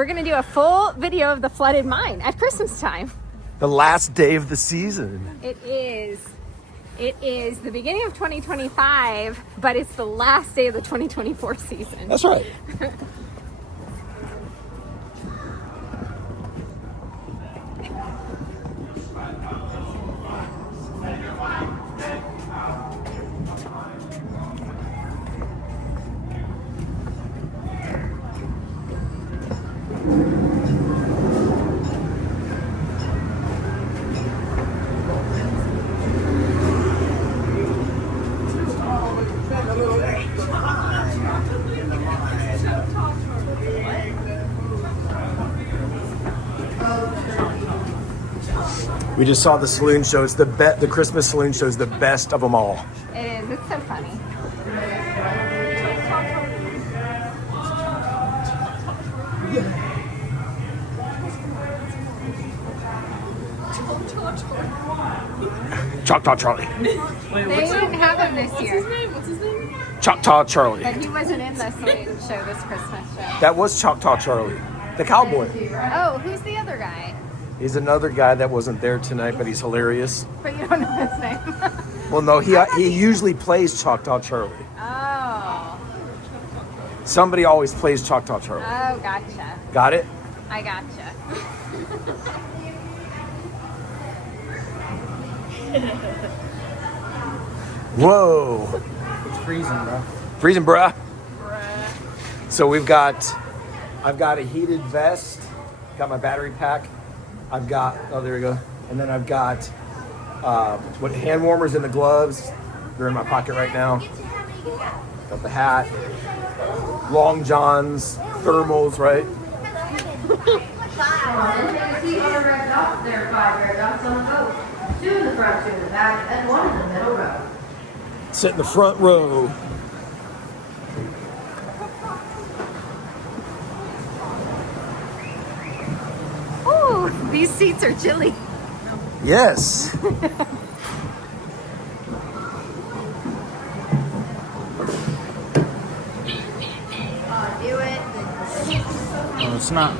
we're going to do a full video of the flooded mine at Christmas time. The last day of the season. It is the beginning of 2025, but it's the last day of the 2024 season. That's right. We just saw the saloon show. It's the Christmas saloon show is the best of them all. It is. It's so funny. Choctaw Charlie. They didn't have him this year. What's his name? Choctaw Charlie. But he wasn't in the saloon show this Christmas show. That was Choctaw Charlie, the cowboy. Oh, who's the other guy? He's another guy that wasn't there tonight, but he's hilarious. But you don't know his name. Well, no, he usually plays Choctaw Charlie. Oh. Somebody always plays Choctaw Charlie. Oh, gotcha. Got it? I gotcha. Whoa. It's freezing, bro. Freezing, bruh. So I've got a heated vest, got my battery pack. I've got, oh, there we go. And then I've got hand warmers in the gloves. They're in my pocket right now. Got the hat, long johns, thermals, right? There are 5 red dots on the boat. 2 in the front, 2 in the back, and 1 in the middle row. Sit in the front row. Ooh, these seats are chilly. Yes. Do it. No, it's not.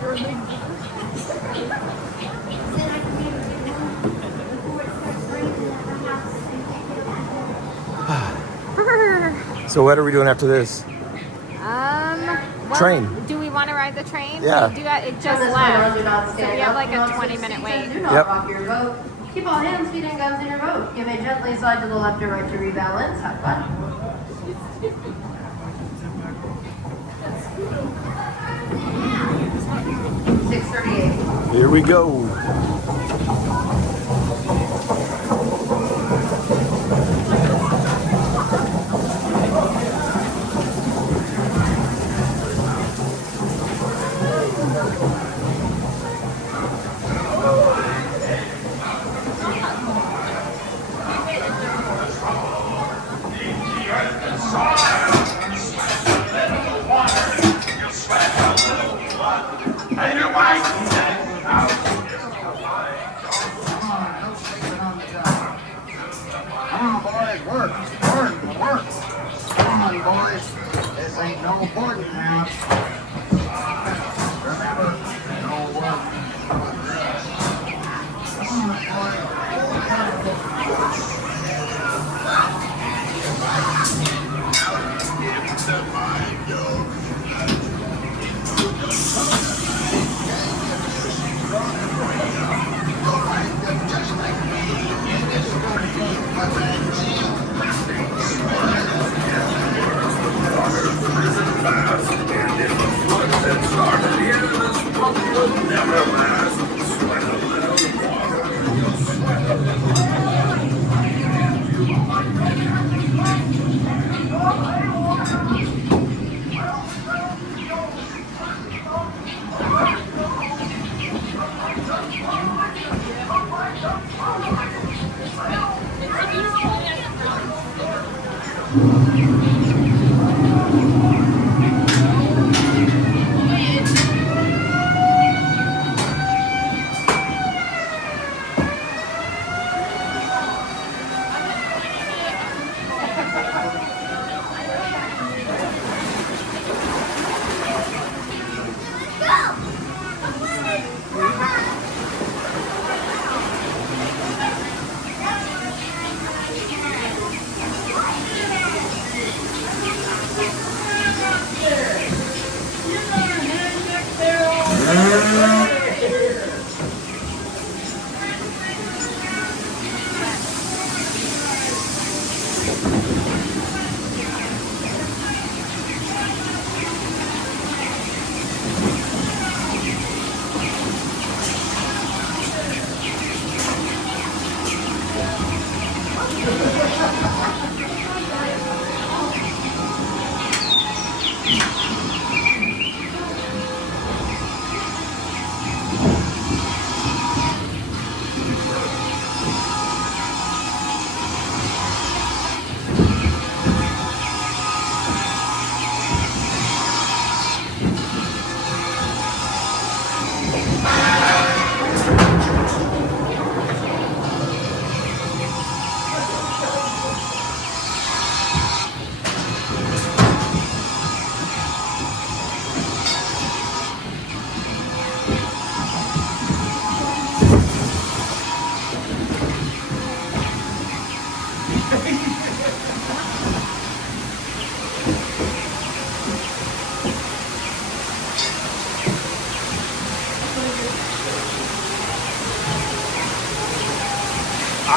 So what are we doing after this? Well, Train. Do we want to ride the train? Yeah. We do that. It just left. So we have like a 20-minute wait. Do not Yep. rock your boat. Keep all hands, feet, and guns in your boat. You may gently slide to the left or right to rebalance. Have fun. $6.38. Here we go. Come on, boys, work. Come on, boys. This ain't no boarding house. Remember, no work. Come on,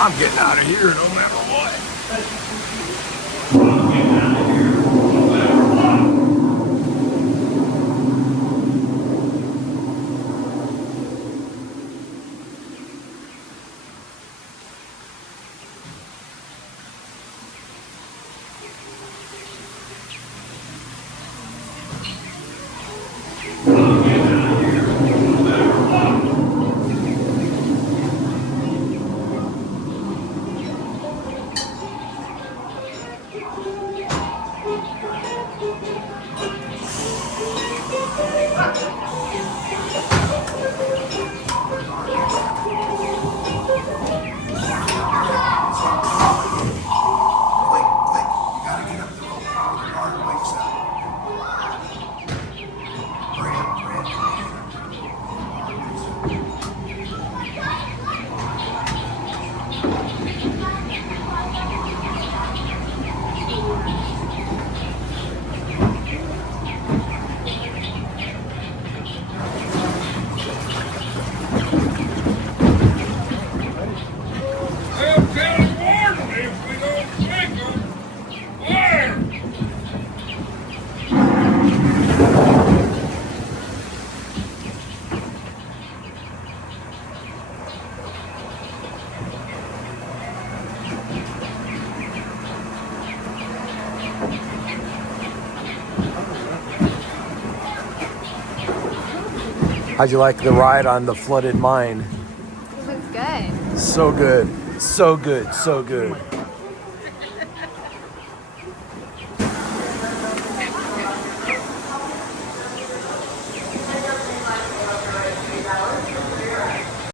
I'm getting out of here no matter what. How'd you like the ride on the flooded mine? It looks good. So good. So good. So good.